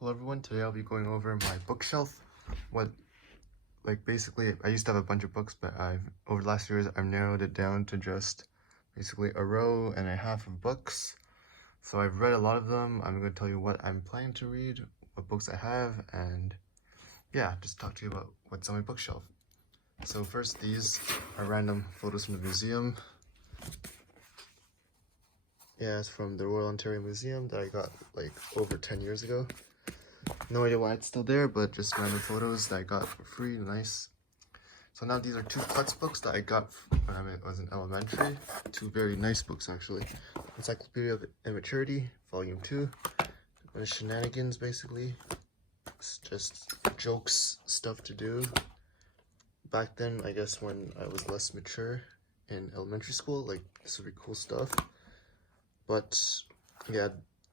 Hello everyone, today I'll be going over my bookshelf. Basically, I used to have a bunch of books, but over the last few years, I've narrowed it down to just basically a row and a half of books. So I've read a lot of them. I'm going to tell you what I'm planning to read, what books I have, and yeah, just talk to you about what's on my bookshelf. So first, these are random photos from the museum. Yeah, it's from the Royal Ontario Museum that I got like over 10 years ago. No idea why it's still there, but just random photos that I got for free. Nice. So now these are two Klutz books that I got when I was in elementary. Two very nice books, actually. Encyclopedia of Immaturity, Volume 2. And shenanigans, basically. It's just jokes, stuff to do. Back then, I guess when I was less mature in elementary school, like, this would be cool stuff. But, yeah,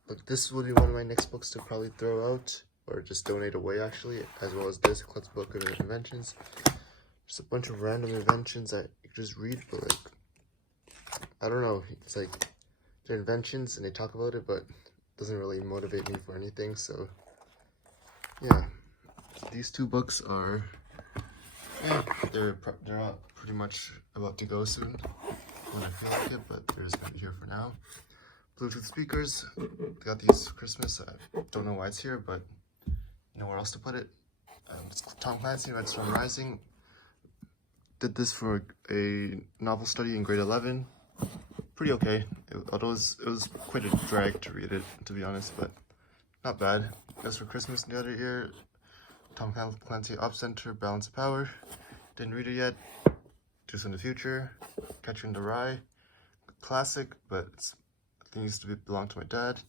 like, this would be one of my next books to probably throw out. Or just donate away, actually, as well as this Klutz book of inventions. Just a bunch of random inventions that you can just read, but like, I don't know, it's like, they're inventions and they talk about it, but it doesn't really motivate me for anything, so yeah. These two books are, yeah, they're pretty much about to go soon, when I feel like it, but they're just gonna be here for now. Bluetooth speakers, got these for Christmas. I don't know why it's here, but nowhere else to put it. It's Tom Clancy, Red Storm Rising. Did this for a novel study in grade 11. Pretty okay, although it was quite a drag to read it, to be honest, but not bad. As for Christmas the other year, Tom Clancy Op Center, Balance of Power. Didn't read it yet. Do so in the future. Catcher in the Rye. Classic, but it used to belong to my dad.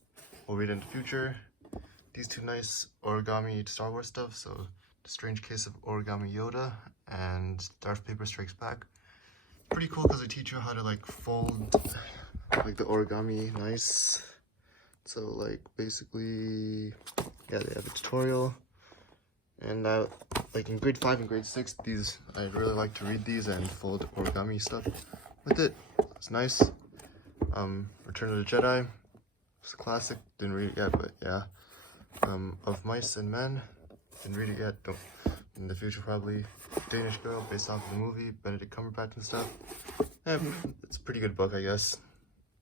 We'll read it in the future. These two nice origami Star Wars stuff, so The Strange Case of Origami Yoda and Darth Paper Strikes Back. Pretty cool because they teach you how to like fold like the origami nice. So like basically, yeah, they have a tutorial. And like in grade 5 and grade 6, these I'd really like to read these and fold origami stuff with it. It's nice. Return of the Jedi. It's a classic. Didn't read it yet, but yeah. Of Mice and Men. Didn't read it yet. Don't. In the future, probably. Danish Girl, based off of the movie, Benedict Cumberbatch and stuff. Yeah, it's a pretty good book, I guess.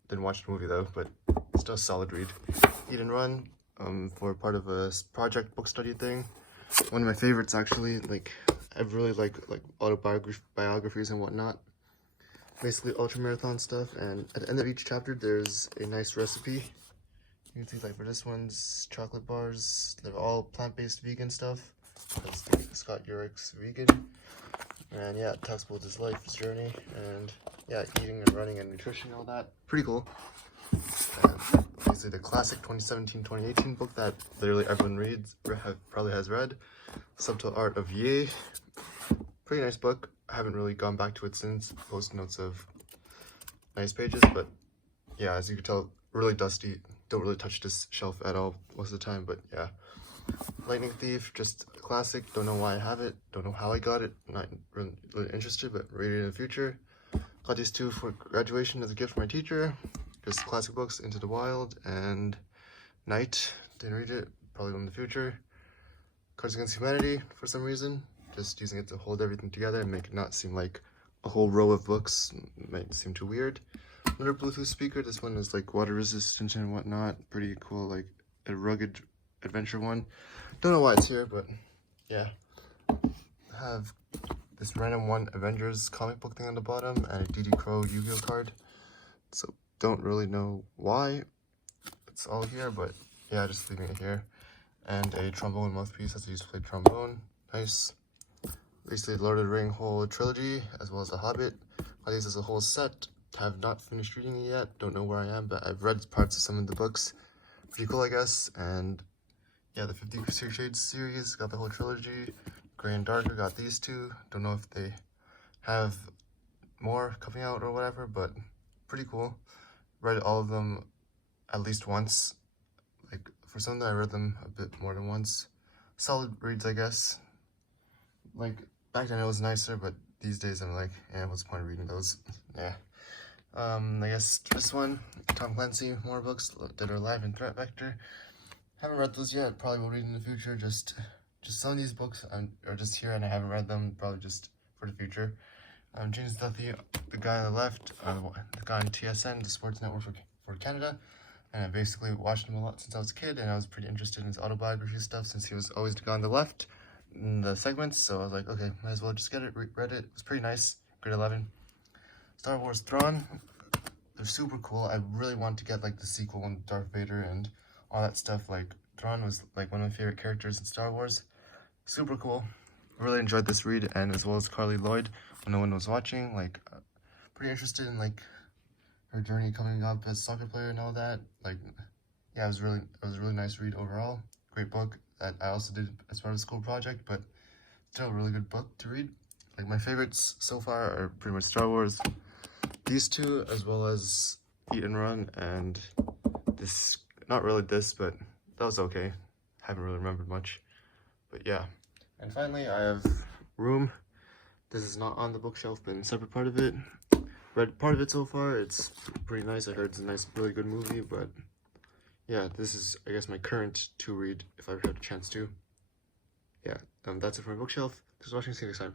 Didn't watch the movie though, but still a solid read. Eat and Run, for part of a project book study thing. One of my favorites, actually. Like, I really like autobiographies and whatnot. Basically, ultra marathon stuff, and at the end of each chapter, there's a nice recipe. You can see, like, for this one's chocolate bars. They're all plant-based vegan stuff. Because Scott Jurek's vegan. And yeah, it talks about his life, his journey, and yeah, eating and running and nutrition and all that. Pretty cool. And basically the classic 2017-2018 book that literally everyone probably has read. Subtle Art of Ye. Pretty nice book. I haven't really gone back to it since. Post notes of nice pages, but yeah, as you can tell, really dusty. Don't really touch this shelf at all most of the time, but yeah. Lightning Thief, just a classic. Don't know why I have it. Don't know how I got it. Not really interested, but read it in the future. Got these two for graduation as a gift from my teacher. Just classic books, Into the Wild and Night. Didn't read it. Probably in the future. Cards Against Humanity, for some reason. Just using it to hold everything together and make it not seem like a whole row of books. It might seem too weird. Another Bluetooth speaker. This one is like water resistant and whatnot. Pretty cool, like a rugged adventure one. Don't know why it's here, but yeah. I have this random one Avengers comic book thing on the bottom and a DD Crow Yu-Gi-Oh card. So don't really know why it's all here, but yeah, just leaving it here. And a trombone mouthpiece as I used to play trombone. Nice. Basically, Lord of the Ring whole trilogy, as well as The Hobbit. Got these as a whole set. Have not finished reading it yet. Don't know where I am, but I've read parts of some of the books. Pretty cool, I guess. And yeah, the 50 Shades series, got the whole trilogy. Grey and Darker, got these two. Don't know if they have more coming out or whatever, but pretty cool. Read all of them at least once. Like, for some I read them a bit more than once. Solid reads, I guess. Like, back then it was nicer, but these days I'm like, yeah, what's the point of reading those? Yeah. I guess this one, Tom Clancy, more books, Dead or Alive and Threat Vector. Haven't read those yet. Probably will read in the future. Just some of these books are just here and I haven't read them. Probably just for the future. James Duthie, the guy on the left, the guy on TSN, the Sports Network for Canada. And I basically watched him a lot since I was a kid, and I was pretty interested in his autobiography stuff since he was always the guy on the left in the segments. So I was like, okay, might as well just get it. Read it. It was pretty nice. Grade 11. Star Wars Thrawn. They're super cool. I really want to get like the sequel on Darth Vader and all that stuff. Like Thrawn was like one of my favorite characters in Star Wars. Super cool. Really enjoyed this read, and as well as Carly Lloyd when no one was watching. Like pretty interested in like her journey coming up as a soccer player and all that. Like yeah, it was a really nice read overall. Great book that I also did as part of a school project, but still a really good book to read. Like my favorites so far are pretty much Star Wars, these two, as well as Eat and Run, and this, not really this, but that was okay. Haven't really remembered much, but yeah. And finally, I have Room. This is not on the bookshelf, but in a separate part of it. Read part of it so far. It's pretty nice. I heard it's a nice, really good movie, but yeah, this is, I guess, my current to read if I ever had a chance to. Yeah, that's it for my bookshelf. Thanks for watching. See you next time.